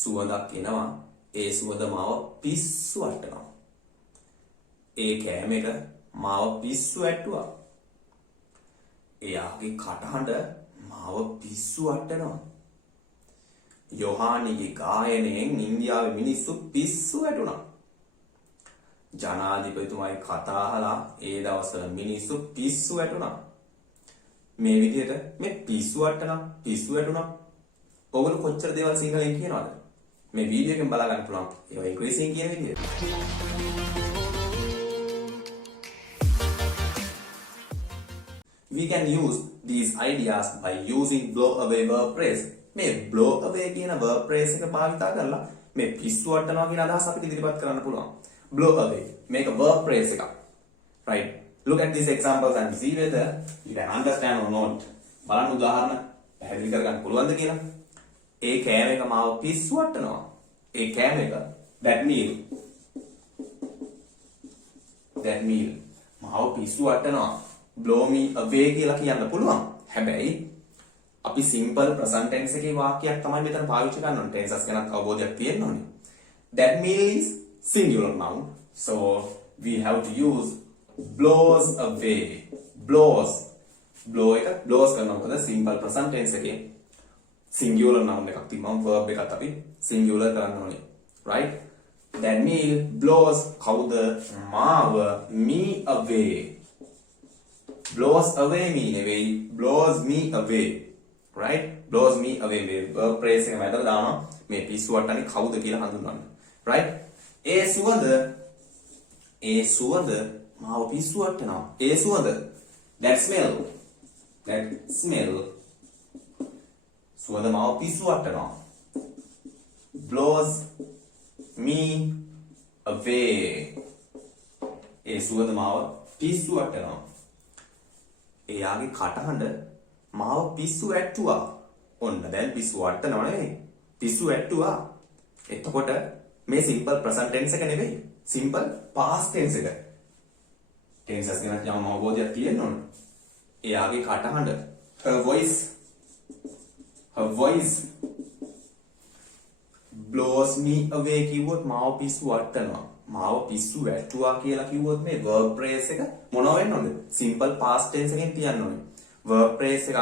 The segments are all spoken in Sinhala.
සුවඳක් එනවා. ඒ සුවඳ මාව පිස්සු වටනවා. ඒ කෑම එක මාව පිස්සු වැටුවා. එයාගේ කටහඬ මාව පිස්සු වටනවා. යොහානිගේ ගායනයෙන් ඉන්දියාවේ මිනිස්සු පිස්සු වැටුණා. ජනාධිපතිතුමායි කතා අහලා ඒ දවස්වල මිනිස්සු පිස්සු වැටුණා. මේ විදිහට මේ පිස්සු වැටුණා. ඔයගොල්ලෝ කොච්චර දේවල් සිංහලෙන් කියනවද? මේ වීඩියෝ එකෙන් බලා ගන්න පුළුවන්. ඒවා ඉංග්‍රීසියෙන් කියන විදිහට. We can use these ideas by using blow away verb phrase. මේ blow away කියන verb phrase එක භාවිතා කරලා මේ පිස්සු වටනවා කියන අදහස අපිට ඉදිරිපත් කරන්න පුළුවන්. Blow away මේක verb phrase එකක්. Right? Look at these examples and see whether you can understand or not. බලන්න උදාහරණ පැහැදිලි කරගන්න පුළුවන්ද කියලා. ඒ කෑම එක මාව පිස්සු වටනවා. ඒ කෑම එක that meal මාව පිස්සු වටනවා. blow me away කියලා කියන්න පුළුවන්. හැබැයි අපි simple present tense එකේ වාක්‍යයක් තමයි මෙතන පාවිච්චි කරන්න ඕනේ. tenses ගැන අවබෝධයක් තියෙන්න ඕනේ. That meal is singular noun. So we have to use blows away. blows කරනවා. මොකද simple present tense එකේ singular noun එකක් තිබ්බම verb එකත් අපි singular කරන්න ඕනේ. Right? That meal blows කවුද? මාව me away. blows away me නෙවෙයි blows me away. Right? blows me away මේ verb phrase එක මැදට දානවා. මේ පිස්සු වටන්නේ කවුද කියලා හඳුන්වන්න. Right? ඒ සුවඳ මාව පිස්සු වටනවා. ඒ සුවඳ that smell සුවඳ මාව පිස්සු වටනවා. blows me away ඒ සුවඳ මාව පිස්සු වටනවා. එයාගේ කටහඬ මාව පිස්සු වැට්ටුවා. ඔන්න දැන් පිස්සු වට්ටනව නෙවෙයි. පිස්සු වැට්ටුවා. එතකොට මේ simple present tense එක නෙවෙයි. simple past tense එක. tenses ගැන යම් අවබෝධයක් තියෙන්න ඕන. එයාගේ කටහඬ her voice blows me away කිව්වොත් මාව පිස්සු වට්ටනවා. මාව පිස්සු වැට්ටුවා කියලා කිව්වොත් මේ verb phrase එක මොනව වෙන්න ඕනද? simple past tense එකෙන් තියන්න ඕනේ. verb phrase එකක්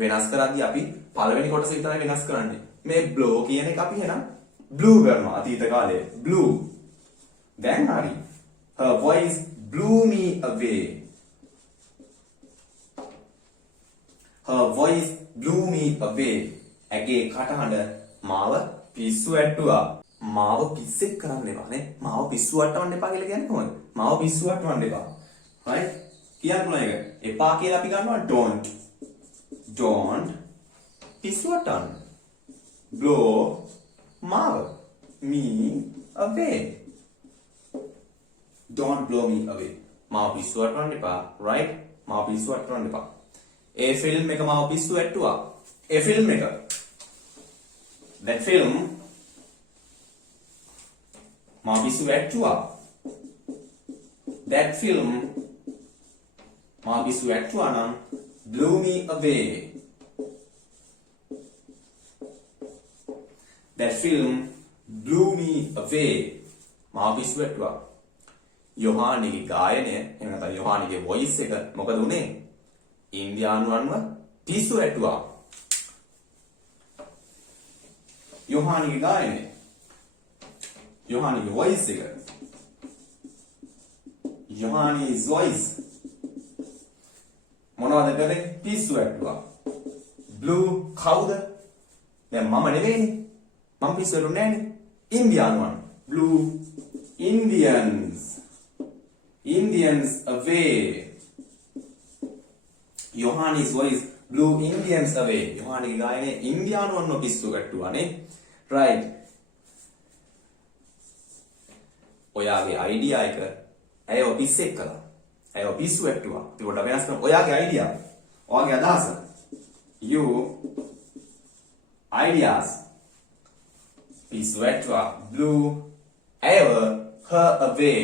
වෙනස් කරද්දී අපි පළවෙනි කොටස විතරයි වෙනස් කරන්නේ. මේ blow කියන එක අපි එහෙනම් blue කරනවා අතීත කාලයේ. blue. දැන් හරි. her voice blew me away. her voice blew me away. ඇගේ කටහඬ මාව පිස්සු වැට්ටුවා. මාව පිස්සෙක් කරන්න එපා නේ. මාව පිස්සු වටවන්න එපා කියලා කියන්නේ කොහොමද? මාව පිස්සු වටවන්න එපා. right? කියන්න පුළුවන් එක. එපා කියලා අපි ගන්නවා don't පිස්සු වටවන්න. blow මාව me away. don't blow me away. මාව පිස්සු වටවන්න එපා. right? මාව පිස්සු වටවන්න එපා. ඒ ෆිල්ම් එක මාව පිස්සු වැට්ටුවා. ඒ ෆිල්ම් එක that film මාව පිස්සු වැට්ටුවා. that film මාව පිස්සු වැට්ටුවා නම් blew me away. that film blew me away. මාව පිස්සු වැට්ටුවා. යොහානිගේ ගායනය එහෙම නැත්නම් යොහානිගේ voice එක මොකද උනේ? ඉන්දියානුවන්ව පිස්සු වැට්ටුවා. යොහානිගේ ගායනය යොහානිගේ voice එක යොහානි's voice මොනවද කරේ? පිස්සු වැට්ටුවා. blue කවුද? දැන් මම නෙවෙයිනේ. මම පිස්සු වැටුනේ නෑනේ. ඉන්දියානුවන්. blue Indians away. යොහානි's voice blew Indians away. යොහානිගේ ගායනයේ ඉන්දියානුවන්ව පිස්සු වැට්ටුවානේ. right? ඔයාගේ idea එක ඇයව පිස්සෙක් කළා. ඇයව පිස්සු වැට්ටුවා. ඒකට වෙනස් කරන ඔයාගේ idea. ඔයාගේ අදහස. you ideas පිස්සු වැට්ටුවා. blew ඇයව her away.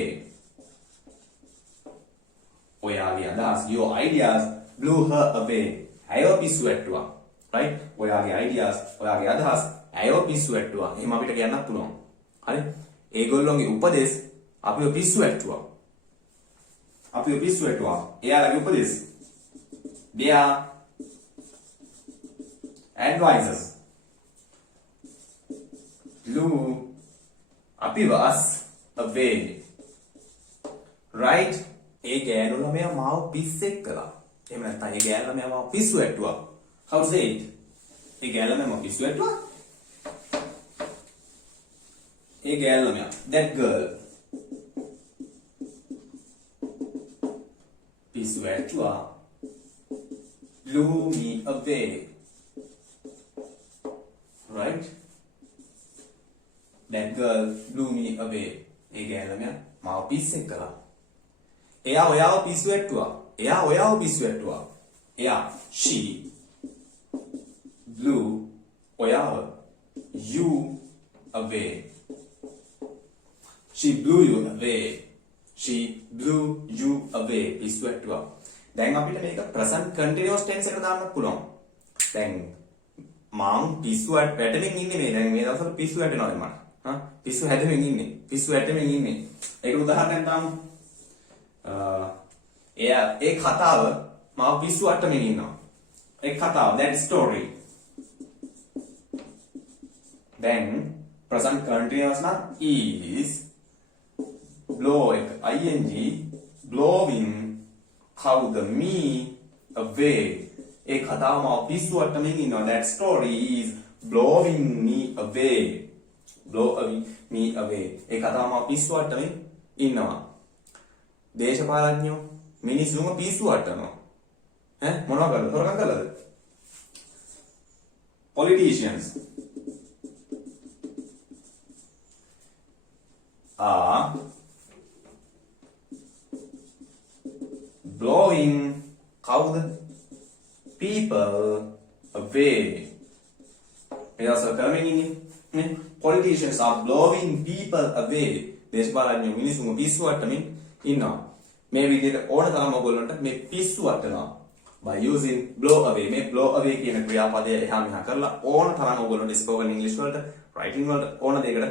ඔයාගේ අදහස් your ideas blew her away. ඇයව පිස්සු වැට්ටුවා. right? ඔයාගේ ideas ඔයාගේ අදහස් ඇයව පිස්සු වැට්ටුවා. එහෙම අපිට කියන්නත් පුළුවන්. හරි? ඒගොල්ලෝගේ උපදෙස් අපිව පිස්සු වැට්ටුවා. එයාලගේ උපදෙස්. Their advisors blew us away. Right? ඒ ගෑනු ළමයා මාව පිස්සෙක් කළා. එහෙම නැත්නම් ඒ ගෑනු ළමයා මාව පිස්සු වැට්ටුවා. How to say it? ඒ ගෑනු ළමයා මාව පිස්සු වැට්ටුවා. ඒ ගෑනු ළමයා. That girl. පිස්සු වැට්ටුවා. Blew me away. Right? That girl blew me away. ඒ ගෑනු ළමයා මාව පිස්සෙක් කළා. එයා ඔයාව පිස්සු වැට්ටුවා. She blew ඔයාව you away. She blew you away. පිස්සු වැට්ටුවා. දැන් අපිට මේක present continuous tense එකට දාන්නත් පුළුවන්. දැන් මම පිස්සු වැටෙමින් ඉන්නේ දැන් මේ දවස්වල පිස්සු වැටෙනවා මට. පිස්සු හැදෙමින් ඉන්නේ. ඒකට උදාහරණයක් දාමු. ඒ කතාව මාව පිස්සු වට්ටමින් ඉන්නවා. that story. Then present continuous නම් is blowing කවුද me away. ඒ කතාව මාව පිස්සු වට්ටමින් ඉන්නවා. That story is blowing me away. ඒ කතාව මාව පිස්සු වට්ටමින් ඉන්නවා. දේශපාලඥයෝ මිනිස්සුම පිස්සු වට්ටනවා. මොනවා කරද? හොරකම් කළාද? Politicians are blowing කවුද? people away. එයාස කරමින් ඉන්නේ. Politicians are blowing people away. දේශපාලඥයෝ මිනිස්සුම පිස්සු වට්ටමින් ඉන්නවා. මේ විදිහට ඕන තරම් ඔයගොල්ලන්ට මේ පිස්සු වටනවා by using blow away. මේ blow away කියන ක්‍රියාපදය එහා මෙහා කරලා ඕන තරම් ඔයගොල්ලන්ට spoken english වලට writing වලට ඕන දෙයකට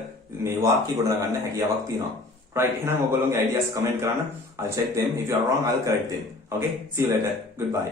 මේ වාක්‍ය ගොඩනගා ගන්න හැකියාවක් තියෙනවා. right? එහෙනම් ඔයගොල්ලෝගේ ideas comment කරන්න. I'll check them. If you are wrong, I'll correct them. Okay? See you later. Goodbye.